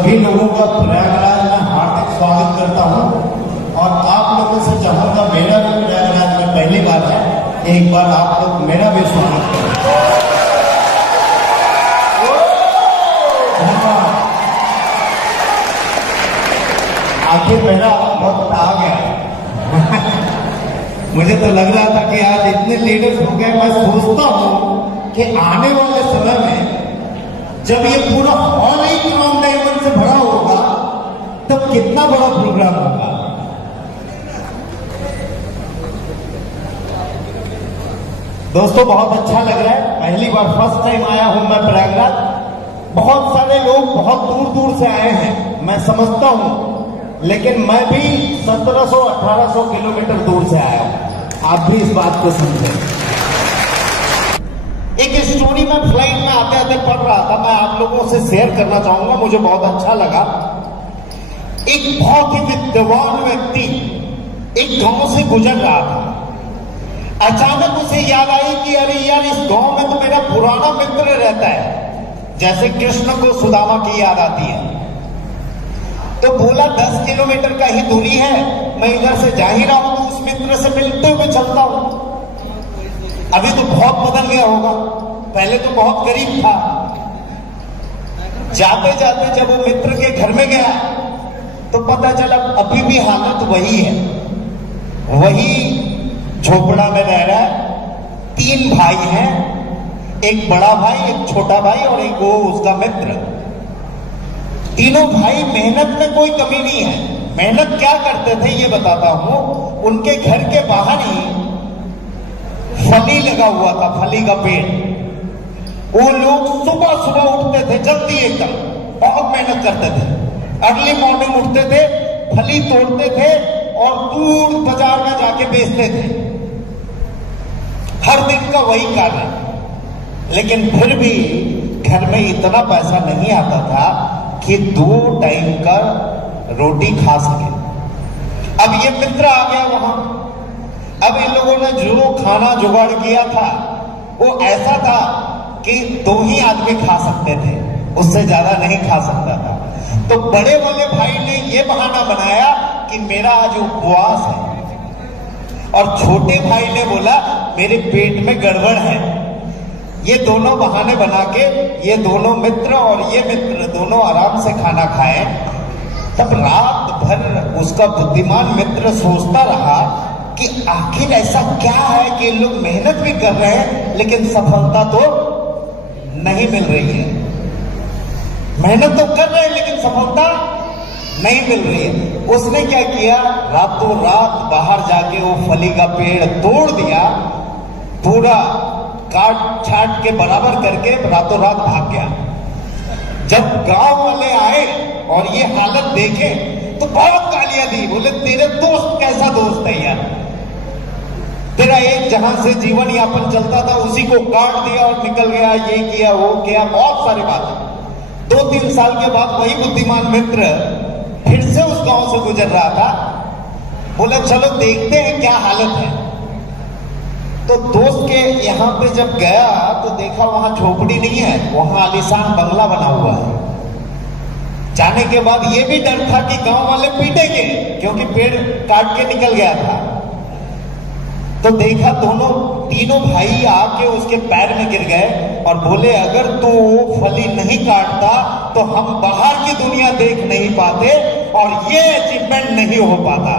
सभी लोगों का प्रयागराज में हार्दिक स्वागत करता हूं और आप लोगों से चाहूंगा, मेरा भी प्रयागराज में पहली बार है, एक बार आप लोग मेरा भी स्वागत करें। आखिर मेरा वक्त आ गया। मुझे तो लग रहा था कि आज इतने लीडर्स हो गए। मैं सोचता हूं कि आने वाले समय में जब ये पूरा हॉल ही क्राउन डायमंड से भरा होगा तब कितना बड़ा प्रोग्राम होगा। दोस्तों, बहुत अच्छा लग रहा है। पहली बार फर्स्ट टाइम आया हूं मैं प्रयागराज। बहुत सारे लोग बहुत दूर दूर से आए हैं, मैं समझता हूं, लेकिन मैं भी 1700-1800 किलोमीटर दूर से आया हूं। आप भी इस बात को समझें। एक स्टोरी में फ्लाइट में आते आते पढ़ रहा था, मैं आप लोगों से शेयर करना चाहूंगा, मुझे बहुत अच्छा लगा। एक बहुत ही विद्वान व्यक्ति एक गांव से गुजर रहा था। अचानक उसे याद आई कि अरे यार, इस गांव में तो मेरा पुराना मित्र रहता है, जैसे कृष्ण को सुदामा की याद आती है। तो बोला 10 किलोमीटर का ही दूरी है, मैं इधर से जा ही रहा हूं, तो उस मित्र से मिलते हुए चलता हूं। अभी तो बहुत बदल गया होगा, पहले तो बहुत गरीब था। जाते जाते जब वो मित्र के घर में गया तो पता चला अभी भी हालत वही है, वही झोपड़ा में रह रहा है। 3 भाई हैं, एक बड़ा भाई, एक छोटा भाई और एक वो उसका मित्र। तीनों भाई मेहनत में कोई कमी नहीं है। मेहनत क्या करते थे ये बताता हूं। उनके घर के बाहर ही फली लगा हुआ था, फली का पेड़। वो लोग सुबह सुबह उठते थे, जल्दी एकदम, बहुत मेहनत करते थे। अर्ली मॉर्निंग उठते थे, फली तोड़ते थे और दूर बाजार में जाके बेचते थे। हर दिन का वही कार्य। लेकिन फिर भी घर में इतना पैसा नहीं आता था कि 2 टाइम का रोटी खा सके। अब ये मित्र आ गया वहां। अब इन लोगों ने जो खाना जुगाड़ किया था वो ऐसा था कि 2 ही आदमी खा सकते थे, उससे ज्यादा नहीं खा सकता था। तो बड़े वाले भाई ने ये बहाना बनाया कि मेरा आज उपवास है, और छोटे भाई ने बोला मेरे पेट में गड़बड़ है। ये दोनों बहाने बना के ये दोनों मित्र और ये मित्र दोनों आराम से खाना खाए। तब रात भर उसका बुद्धिमान मित्र सोचता रहा कि आखिर ऐसा क्या है कि लोग मेहनत भी कर रहे हैं लेकिन सफलता तो नहीं मिल रही है। मेहनत तो कर रहे हैं लेकिन सफलता नहीं मिल रही है। उसने क्या किया, रातों रात बाहर जाके वो फली का पेड़ तोड़ दिया, पूरा काट छाट के बराबर करके रातों रात भाग गया। जब गांव वाले आए और ये हालत देखे तो बहुत गालियां दी। बोले तेरे दोस्त कैसा दोस्त है यार, तेरा एक जहां से जीवन यापन चलता था उसी को काट दिया और निकल गया, ये किया वो किया, बहुत सारी बातें। 2-3 साल के बाद वही बुद्धिमान मित्र फिर से उस गांव से गुजर रहा था। बोला चलो देखते हैं क्या हालत है। तो दोस्त के यहां पे जब गया तो देखा वहां झोपड़ी नहीं है, वहां आलीशान बंगला बना हुआ है। जाने के बाद यह भी डर था कि गांव वाले पीटेंगे क्योंकि पेड़ काट के निकल गया था। तो देखा तीनों भाई आके उसके पैर में गिर गए और बोले अगर तू वो फली नहीं काटता तो हम बाहर की दुनिया देख नहीं पाते और ये अचीवमेंट नहीं हो पाता।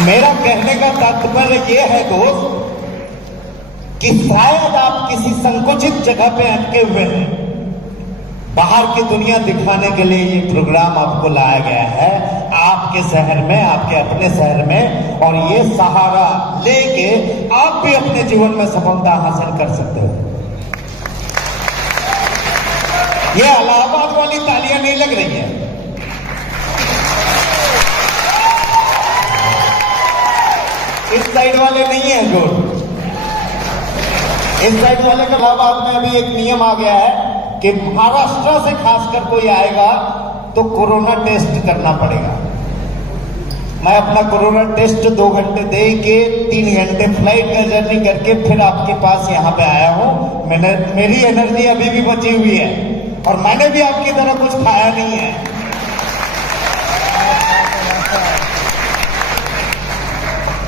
मेरा कहने का तात्पर्य यह है दोस्त कि शायद आप किसी संकुचित जगह पे अटके हुए हैं। बाहर की दुनिया दिखाने के लिए ये प्रोग्राम आपको लाया गया है, आपके शहर में, आपके अपने शहर में, और ये सहारा लेके आप भी अपने जीवन में सफलता हासिल कर सकते हो। ये इलाहाबाद वाली तालियां नहीं लग रही है, इस साइड वाले नहीं है जोर। इस साइड वाले का इलाहाबाद में अभी एक नियम आ गया है कि महाराष्ट्र से खासकर कोई आएगा तो कोरोना टेस्ट करना पड़ेगा। मैं अपना कोरोना टेस्ट 2 घंटे दे के 3 घंटे फ्लाइट में जर्नी करके फिर आपके पास यहाँ पे आया हूँ। मेरी एनर्जी अभी भी बची हुई है। और मैंने भी आपकी तरह कुछ खाया नहीं है।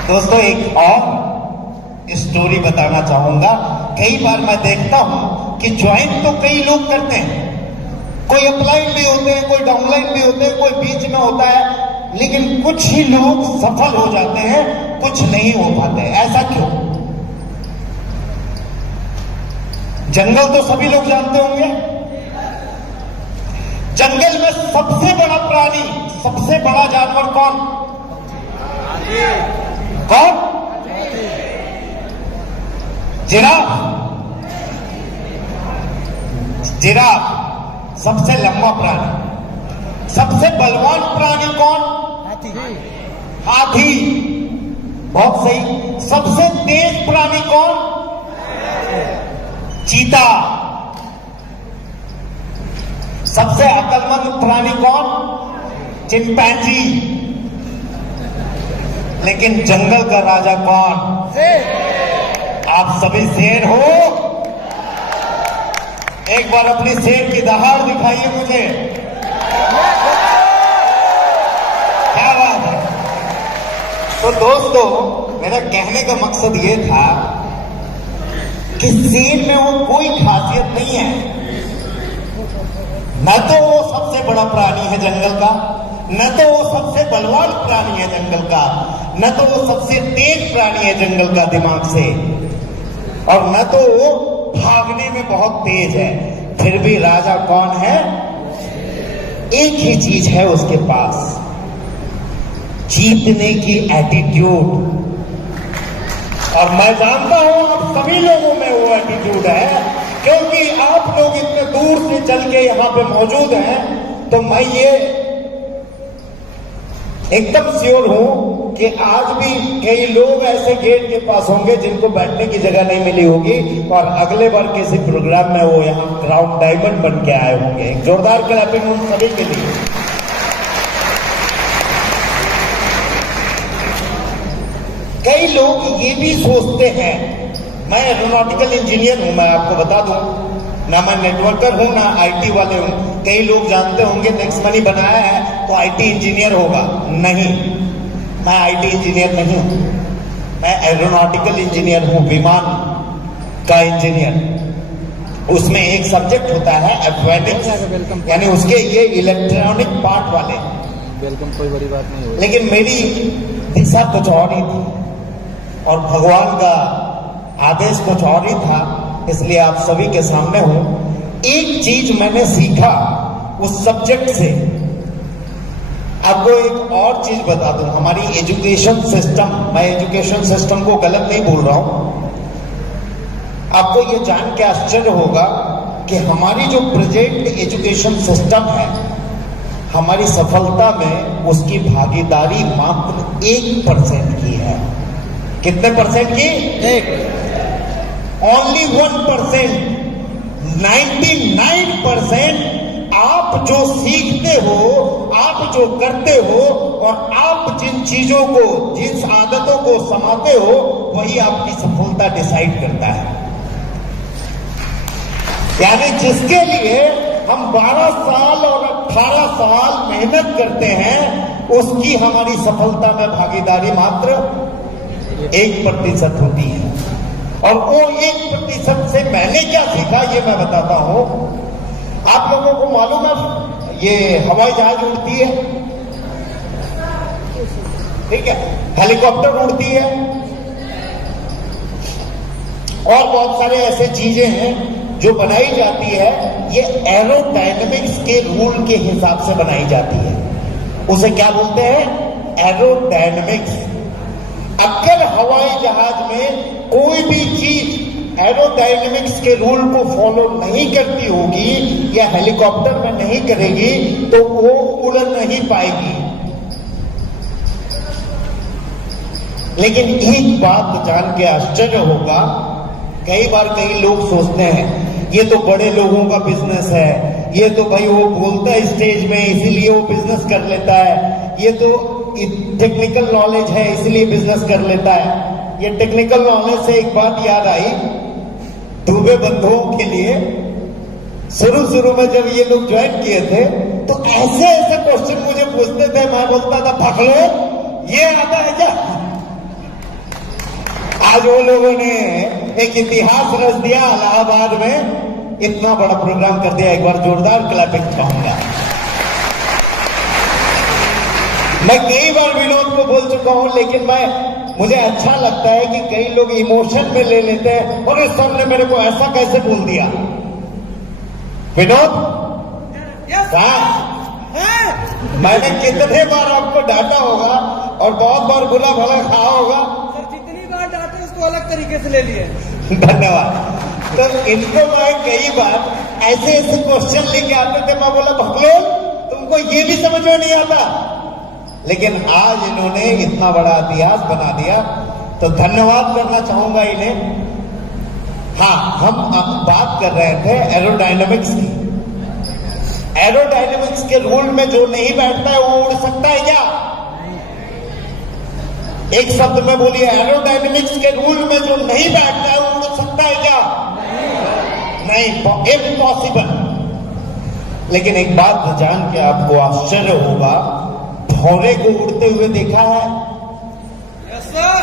दोस्तों, एक और स्टोरी बताना चाहूंगा। कई बार मैं देखता हूं कि ज्वाइन तो कई लोग करते हैं, कोई अपलाइन भी होते हैं, कोई डाउनलाइन भी होते हैं, कोई बीच में होता है, लेकिन कुछ ही लोग सफल हो जाते हैं, कुछ नहीं हो पाते। ऐसा क्यों? जंगल तो सभी लोग जानते होंगे। जंगल में सबसे बड़ा प्राणी, सबसे बड़ा जानवर कौन? कौन? जिराफ। जिराफ सबसे लंबा प्राणी। सबसे बलवान प्राणी कौन? हाथी। बहुत सही। सबसे तेज प्राणी कौन? चीता। सबसे अक्लमंद प्राणी कौन? चिंपैंजी। लेकिन जंगल का राजा कौन? आप सभी शेर हो। एक बार अपनी शेर की दहाड़ दिखाइए मुझे। क्या बात है। तो दोस्तों, मेरा कहने का मकसद ये था कि शेर में वो कोई खासियत नहीं है। न तो वो सबसे बड़ा प्राणी है जंगल का, न तो वो सबसे बलवान प्राणी है जंगल का, न तो वो सबसे तेज प्राणी है जंगल का दिमाग से, और न तो वो भागने में बहुत तेज है। फिर भी राजा कौन है? एक ही चीज है उसके पास, जीतने की एटीट्यूड। और मैं जानता हूं आप सभी लोगों में वो एटीट्यूड है, क्योंकि आप लोग इतने दूर से चल के यहां पे मौजूद हैं। तो मैं ये एकदम श्योर हूं कि आज भी कई लोग ऐसे गेट के पास होंगे जिनको बैठने की जगह नहीं मिली होगी, और अगले बार किसी प्रोग्राम में वो यहां क्राउन डायमंड बन के आए होंगे। एक जोरदार क्लैपिंग उन सभी के लिए। कई लोग ये भी सोचते हैं, मैं एरोनॉटिकल इंजीनियर हूं, मैं आपको बता दूं, ना मैं नेटवर्कर हूं ना आईटी वाले हूं। कई लोग जानते होंगे नेक्स्ट मनी बनाया है तो आईटी इंजीनियर होगा। नहीं, मैं आईटी इंजीनियर नहीं हूं, मैं एरोनॉटिकल इंजीनियर हूं, विमान का इंजीनियर। उसमें एक सब्जेक्ट होता है एवियोनिक्स, यानी उसके ये इलेक्ट्रॉनिक पार्ट वाले। वेलकम, कोई बड़ी बात नहीं हुई। लेकिन मेरी दिशा कुछ और ही थी और भगवान का आदेश कुछ और ही था, इसलिए आप सभी के सामने हूं। एक चीज मैंने सीखा उस सब्जेक्ट से। आपको एक और चीज बता दूं, हमारी एजुकेशन सिस्टम, मैं एजुकेशन सिस्टम को गलत नहीं बोल रहा हूं, आपको ये जान के आश्चर्य होगा कि हमारी जो प्रेजेंट एजुकेशन सिस्टम है, हमारी सफलता में उसकी भागीदारी मात्र 1% की है। कितने परसेंट की? ओनली 1%। 99% आप जो सीखते हो, आप जो करते हो, और आप जिन चीजों को, जिन आदतों को समाते हो, वही आपकी सफलता डिसाइड करता है। यानी जिसके लिए हम 12 साल और 18 साल मेहनत करते हैं, उसकी हमारी सफलता में भागीदारी मात्र 1% होती है। और वो 1% से मैंने क्या सीखा ये मैं बताता हूं। आप लोगों को मालूम है ये हवाई जहाज उड़ती है, ठीक है, हेलीकॉप्टर उड़ती है, और बहुत सारे ऐसे चीजें हैं जो बनाई जाती है, ये एरोडायनेमिक्स के रूल के हिसाब से बनाई जाती है। उसे क्या बोलते हैं? एरोडायनेमिक्स। अगर हवाई जहाज में कोई भी चीज एरोडायनेमिक्स के रूल को फॉलो नहीं करती होगी या हेलीकॉप्टर में नहीं करेगी तो वो उड़ नहीं पाएगी। लेकिन एक बात जान के आश्चर्य होगा, कई बार कई लोग सोचते हैं ये तो बड़े लोगों का बिजनेस है, ये तो भाई वो बोलता है स्टेज में इसीलिए वो बिजनेस कर लेता है, ये तो टेक्निकल नॉलेज है इसलिए बिजनेस कर लेता है। ये टेक्निकल नॉलेज से एक बात याद आई, दुबे बंधुओं के लिए शुरू शुरू में जब ये लोग ज्वाइन किए थे तो ऐसे ऐसे क्वेश्चन मुझे पूछते थे, मैं बोलता था भगलो ये आता है क्या। आज वो लोगों ने एक इतिहास रच दिया, इलाहाबाद में इतना बड़ा प्रोग्राम कर दिया। एक बार जोरदार क्लैपिंग चाहूंगा। मैं कई बार विनोद को बोल चुका हूं, लेकिन मुझे अच्छा लगता है कि कई लोग इमोशन में ले लेते हैं और इस सर ने मेरे को ऐसा कैसे बोल दिया। विनोद मैंने कितने बार आपको डांटा होगा और बहुत बार बुला भला खाया होगा। सर जितनी बार डांटे उसको अलग तरीके से ले लिए। धन्यवाद। तो इनको मैं कई बार ऐसे ऐसे क्वेश्चन लेके आते थे, मैं बोला भगलो तुमको ये भी समझ में नहीं आता, लेकिन आज इन्होंने इतना बड़ा इतिहास बना दिया, तो धन्यवाद करना चाहूंगा इन्हें। हाँ, हम बात कर रहे थे एरोडायनेमिक्स की। एरोडायनेमिक्स के रूल में जो नहीं बैठता है वो उड़ सकता है क्या? एक शब्द में बोलिए, एरोडायनेमिक्स के रूल में जो नहीं बैठता है वो उड़ सकता है क्या? नहीं, इम्पॉसिबल। लेकिन एक बात जान के आपको आश्चर्य होगा, भौरे को उड़ते हुए देखा है? Yes sir.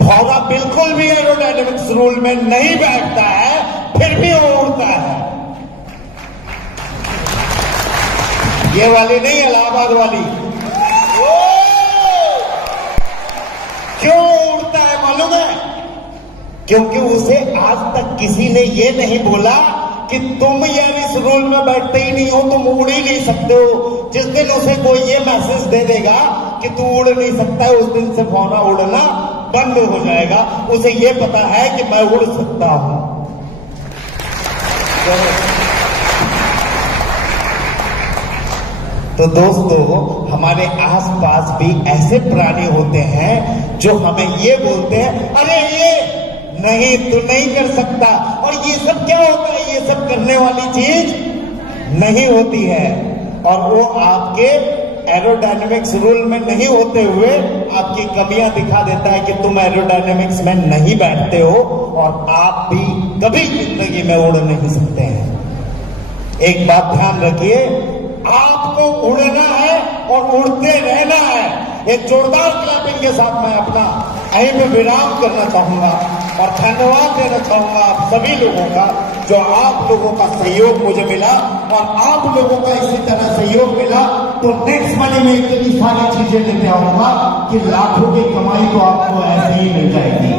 भौरा बिल्कुल भी एरोडायनेमिक्स रूल में नहीं बैठता है, फिर भी वो उड़ता है। ये वाली नहीं, इलाहाबाद वाली। क्यों उड़ता है मालूम है? क्योंकि उसे आज तक किसी ने ये नहीं बोला कि तुम यार इस रूल में बैठते ही नहीं हो, तुम उड़ ही नहीं सकते हो। जिस दिन उसे कोई ये मैसेज दे देगा कि तू उड़ नहीं सकता है, उस दिन से भौरा उड़ना बंद हो जाएगा। उसे ये पता है कि मैं उड़ सकता हूं। तो दोस्तों, हमारे आसपास भी ऐसे प्राणी होते हैं जो हमें ये बोलते हैं, अरे ये नहीं, तू नहीं कर सकता। और ये सब क्या होता है? ये सब करने वाली चीज नहीं होती है, और वो आपके एरोडायनेमिक्स रूल में नहीं होते हुए आपकी कमियां दिखा देता है कि तुम एरोडायनेमिक्स में नहीं बैठते हो और आप भी कभी जिंदगी में उड़ नहीं सकते हैं। एक बात ध्यान रखिए, आपको उड़ना है और उड़ते रहना है। एक जोरदार क्लैपिंग के साथ मैं अपना यहीं पे विराम करना चाहूंगा और धन्यवाद देना चाहूंगा आप सभी लोगों का, जो आप लोगों का सहयोग मुझे मिला और आप लोगों का इसी तरह सहयोग मिला तो नेक्स्ट मनी में इतनी सारी चीजें लेते आऊंगा कि लाखों की कमाई तो आपको ऐसे ही मिल जाएगी।